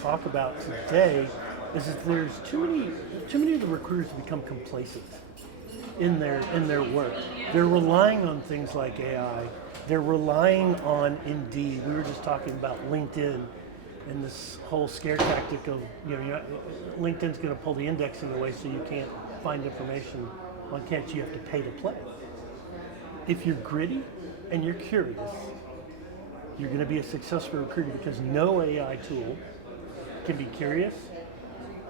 talk about today is that there's too many of the recruiters have become complacent in their work. They're relying on things like AI. They're relying on Indeed. We were just talking about LinkedIn and this whole scare tactic of, LinkedIn's going to pull the indexing away so you can't find information on candidates. You have to pay to play. If you're gritty and you're curious, you're going to be a successful recruiter because no AI tool can be curious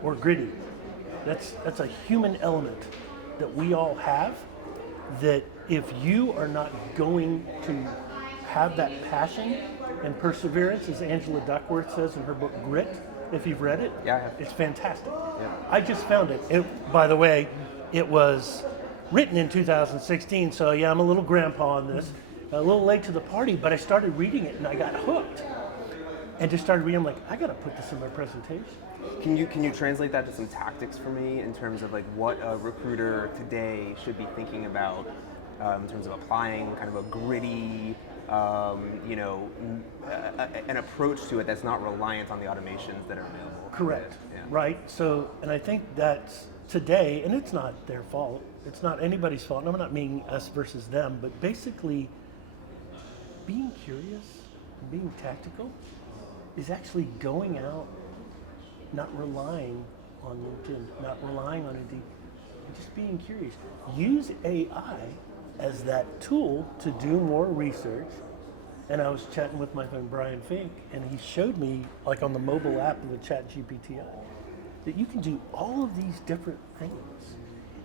or gritty. That's a human element that we all have, that if you are not going to have that passion and perseverance, as Angela Duckworth says in her book Grit, if you've read it, it's fantastic. Yeah. I just found it. By the way, it was written in 2016, so yeah, I'm a little grandpa on this, a little late to the party, but I started reading it and I got hooked. And just started reading, I'm like, I gotta put this in my presentation. Can you translate that to some tactics for me in terms of like what a recruiter today should be thinking about in terms of applying kind of a gritty, an approach to it that's not reliant on the automations that are available? Correct. Yeah. Right. So, and I think that's today, and it's not their fault. It's not anybody's fault. And I'm not meaning us versus them, but basically, being curious, and being tactical, is actually going out, not relying on LinkedIn, not relying on Indeed, and just being curious. Use AI as that tool to do more research. And I was chatting with my friend Brian Fink, and he showed me, like on the mobile app of the ChatGPT, that you can do all of these different things.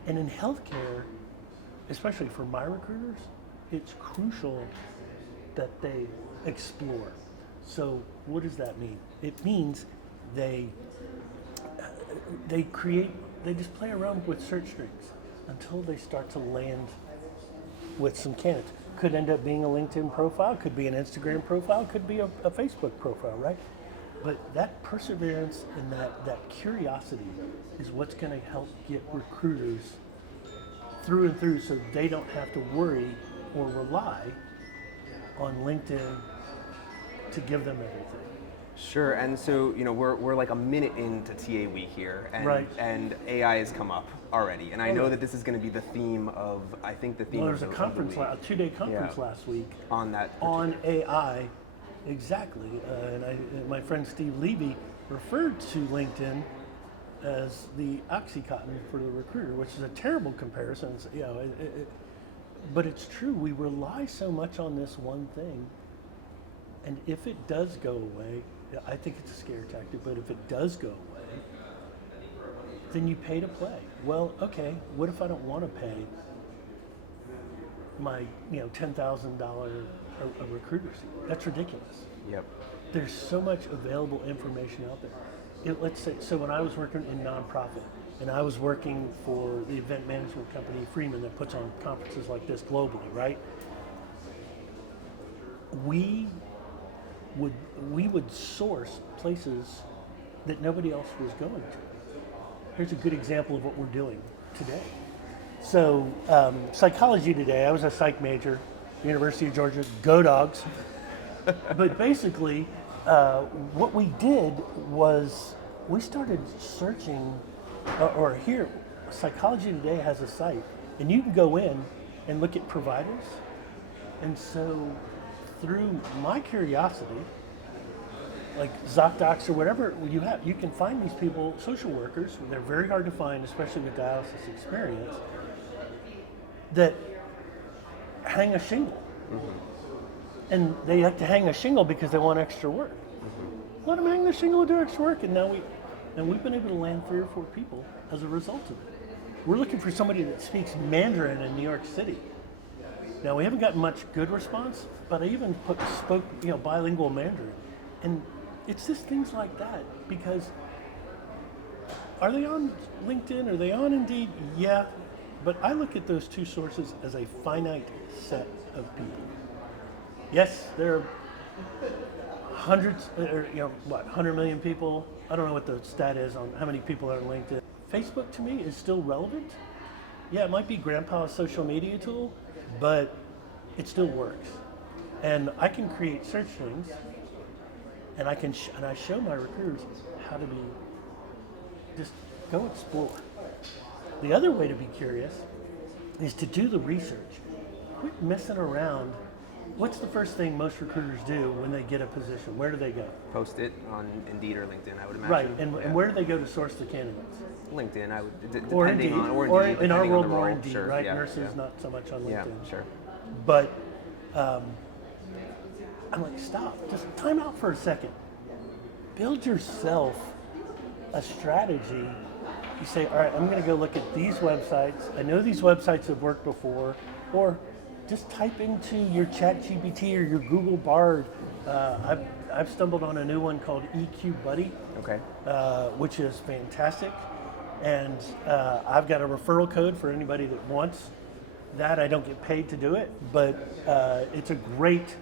And in healthcare, especially for my recruiters, it's crucial that they explore. So what does that mean? It means they just play around with search strings until they start to land with some candidates. Could end up being a LinkedIn profile, could be an Instagram profile, could be a Facebook profile, right? But that perseverance and that curiosity is what's going to help get recruiters through and through, so they don't have to worry or rely on LinkedIn to give them everything. Sure, and so we're like a minute into TA week here, and right. And AI has come up already, and I know that this is going to be the theme of Well, there's a conference, a 2-day conference last week on that on AI, exactly. And my friend Steve Levy referred to LinkedIn as the Oxycontin for the recruiter, which is a terrible comparison. But it's true. We rely so much on this one thing. And if it does go away, I think it's a scare tactic, but if it does go away, then you pay to play. Well, okay, what if I don't want to pay my $10,000 a recruiter seat? That's ridiculous. Yep. There's so much available information out there. Let's say, so when I was working in nonprofit, and I was working for the event management company Freeman that puts on conferences like this globally, right? We would source places that nobody else was going to. Here's a good example of what we're doing today. So psychology today, I was a psych major, University of Georgia, go Dogs. But basically, what we did was we started searching, or here, Psychology Today has a site, and you can go in and look at providers. And so through my curiosity, like ZocDocs or whatever you can find these people, social workers, they're very hard to find, especially with dialysis experience, that hang a shingle. Mm-hmm. And they like to hang a shingle because they want extra work. Mm-hmm. Let them hang the shingle and do extra work, and we've been able to land 3 or 4 people as a result of it. We're looking for somebody that speaks Mandarin in New York City. Now, we haven't gotten much good response, but I even spoke bilingual Mandarin. And it's just things like that, because are they on LinkedIn? Are they on Indeed? Yeah, but I look at those 2 sources as a finite set of people. Yes, there are hundreds, or 100 million people. I don't know what the stat is on how many people are on LinkedIn. Facebook to me is still relevant. Yeah, it might be grandpa's social media tool, but it still works. And I can create search strings and I show my recruiters how to be, just go explore. The other way to be curious is to do the research. Quit messing around. What's the first thing most recruiters do when they get a position? Where do they go? Post it on Indeed or LinkedIn, I would imagine. Right, and where do they go to source the candidates? LinkedIn, I would, depending Or Indeed, on, or Indeed, in our depending on world the more role. Indeed, Sure, right? yeah, Nurses yeah. not so much on LinkedIn. Yeah, sure. But I'm like, stop, just time out for a second. Build yourself a strategy. You say, all right, I'm going to go look at these websites. I know these websites have worked before, or just type into your ChatGPT or your Google Bard. I've stumbled on a new one called EQ Buddy, Okay. which is fantastic. And I've got a referral code for anybody that wants that. I don't get paid to do it, but it's a great,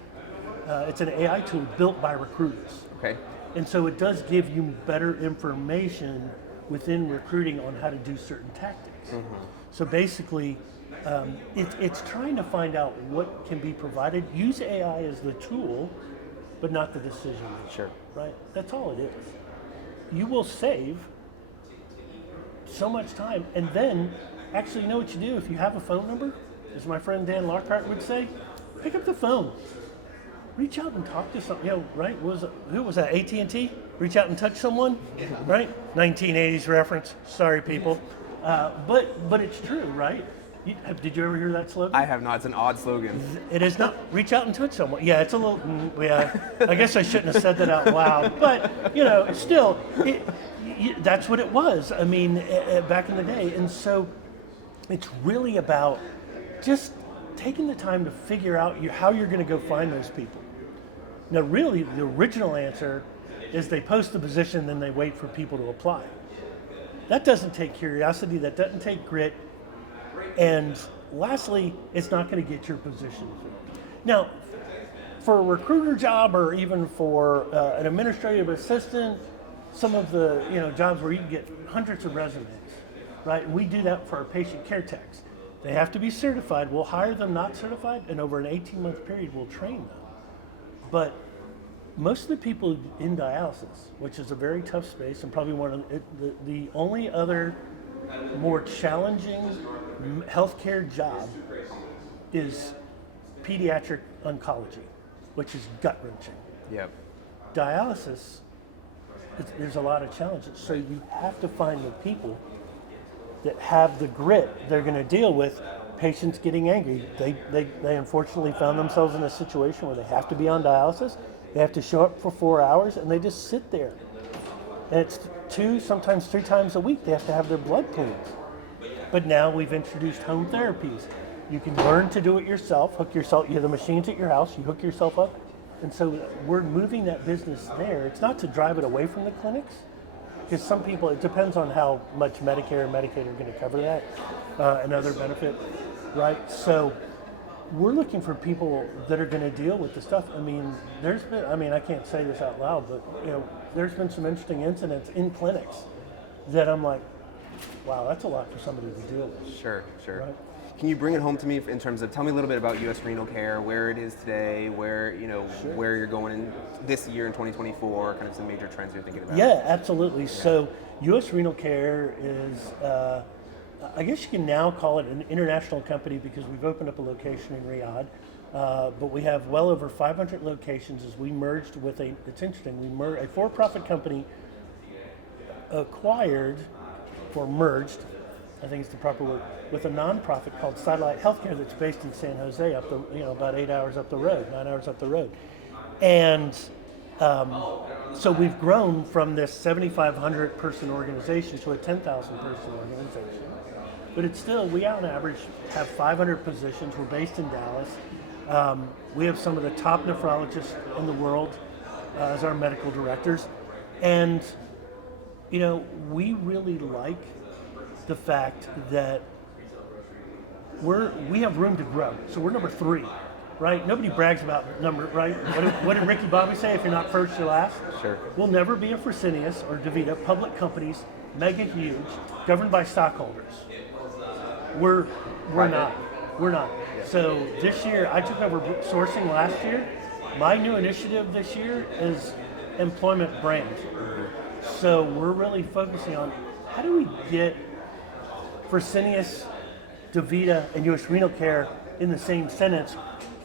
it's an AI tool built by recruiters. Okay. And so it does give you better information within recruiting on how to do certain tactics. So basically, it's trying to find out what can be provided. Use AI as the tool, but not the decision maker. Sure. Right? That's all it is. You will save so much time, and then actually, you know what you do if you have a phone number? As my friend Dan Lockhart would say, pick up the phone. Reach out and talk to someone, right? Who was that, AT&T? Reach out and touch someone, right? 1980s reference, sorry people. But it's true, right? Did you ever hear that slogan? I have not. It's an odd slogan. It is not, reach out and touch someone. Yeah, it's a little, yeah, I guess I shouldn't have said that out loud, but still, that's what it was. I mean, back in the day. And so it's really about just taking the time to figure out how you're going to go find those people. Now, really, the original answer is they post the position, then they wait for people to apply. That doesn't take curiosity, that doesn't take grit, and lastly, it's not going to get your position. Now, for a recruiter job or even for an administrative assistant, some of the jobs where you can get hundreds of resumes, right? We do that for our patient care techs. They have to be certified. We'll hire them not certified, and over an 18-month period, we'll train them. But most of the people in dialysis, which is a very tough space, and probably one of the only other more challenging healthcare job is pediatric oncology, which is gut-wrenching. Yep. Dialysis, there's a lot of challenges. So you have to find the people that have the grit they're going to deal with patients getting angry. They unfortunately found themselves in a situation where they have to be on dialysis, they have to show up for 4 hours, and they just sit there. And it's 2, sometimes 3 times a week they have to have their blood cleaned. But now we've introduced home therapies. You can learn to do it yourself, you have the machines at your house, you hook yourself up. And so we're moving that business there. It's not to drive it away from the clinics, because some people, it depends on how much Medicare and Medicaid are going to cover that, and other benefit, right? So we're looking for people that are going to deal with the stuff. I mean, I can't say this out loud, but there's been some interesting incidents in clinics that I'm like, wow, that's a lot for somebody to deal with. Sure. Right? Can you bring it home to me in terms of, tell me a little bit about U.S. Renal Care, where it is today, where where you're going in this year in 2024, kind of some major trends you're thinking about? Yeah, absolutely. Yeah. So U.S. Renal Care is, I guess you can now call it an international company because we've opened up a location in Riyadh, but we have well over 500 locations as we merged with it's interesting, a for-profit company merged, I think it's the proper word, with a nonprofit called Satellite Healthcare that's based in San Jose, about 9 hours up the road. And so we've grown from this 7,500 person organization to a 10,000 person organization. But it's still, we on average have 500 positions. We're based in Dallas. We have some of the top nephrologists in the world as our medical directors. And, we really like the fact that we have room to grow. So we're number 3, right? Nobody brags about number, right? What did Ricky Bobby say? If you're not first, you're last. Sure. We'll never be a Fresenius or DaVita, public companies, mega huge, governed by stockholders. We're not. Yeah. So this year, I took over sourcing last year. My new initiative this year is employment brands. So we're really focusing on how do we get Fresenius, DaVita, and US Renal Care in the same sentence.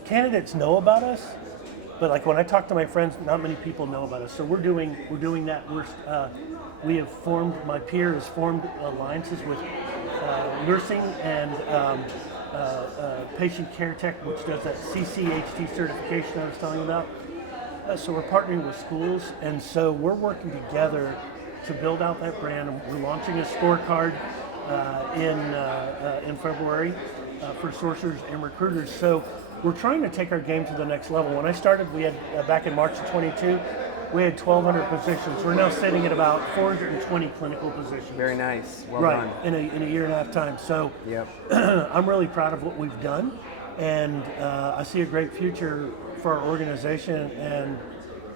Candidates know about us, but like when I talk to my friends, not many people know about us. So we're doing that. We have formed. My peer has formed alliances with nursing and patient care tech, which does that CCHT certification I was telling you about. So we're partnering with schools, and so we're working together to build out that brand. We're launching a scorecard in February for sourcers and recruiters. So we're trying to take our game to the next level. When I started, we had back in March of 22, we had 1,200 positions. We're now sitting at about 420 clinical positions. Very nice. Well right, done. in a year and a half time. So Yep. I'm really proud of what we've done, and I see a great future for our organization, and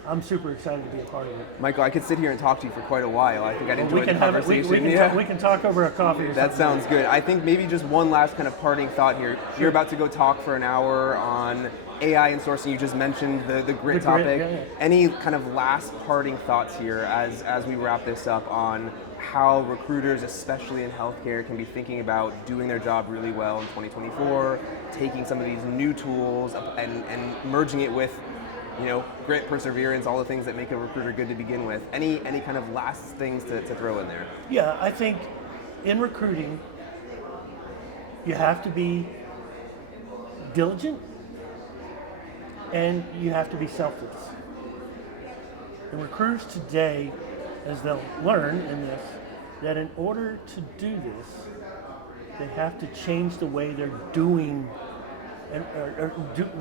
I'm super excited to be a part of it. Michael, I could sit here and talk to you for quite a while. I think I'd enjoy the conversation. We can talk over a coffee or something. That sounds good. I think maybe just one last kind of parting thought here. Sure. You're about to go talk for an hour on AI and sourcing. You just mentioned the grit topic. Yeah. Any kind of last parting thoughts here as we wrap this up on how recruiters, especially in healthcare, can be thinking about doing their job really well in 2024, taking some of these new tools and merging it with, you know, grit, perseverance, all the things that make a recruiter good to begin with. Any kind of last things to throw in there? Yeah, I think in recruiting, you have to be diligent and you have to be selfless. And recruiters today, as they'll learn in this, that in order to do this, they have to change the way they're doing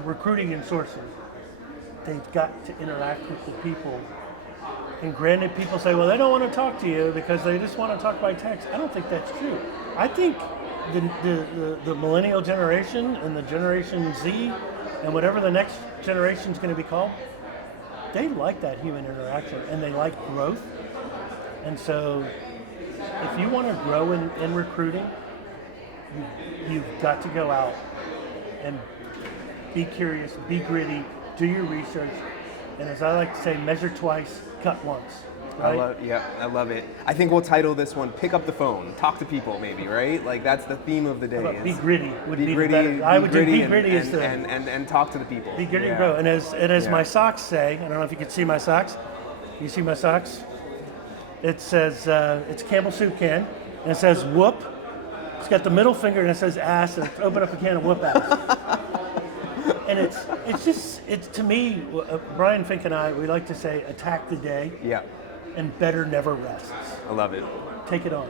recruiting and sourcing. They've got to interact with the people. And granted, people say, well, they don't want to talk to you because they just want to talk by text. I don't think that's true. I think the millennial generation and the Generation Z and whatever the next generation is going to be called, they like that human interaction and they like growth. And so if you want to grow in recruiting, you've got to go out and be curious, be gritty, do your research, and as I like to say, measure twice, cut once. Right? I love it. I think we'll title this one "Pick Up the Phone, Talk to People." Maybe, right? Like that's the theme of the day. Be gritty would be gritty. better. I would do be gritty and talk to the people. Be gritty and grow. And as my socks say, I don't know if you can see my socks. You see my socks? It says it's Campbell soup can, and it says whoop. It's got the middle finger and it says ass, and open up a can of whoop ass. And it's to me, Brian Fink and I, we like to say, attack the day. Yeah. And better never rests. I love it. Take it on.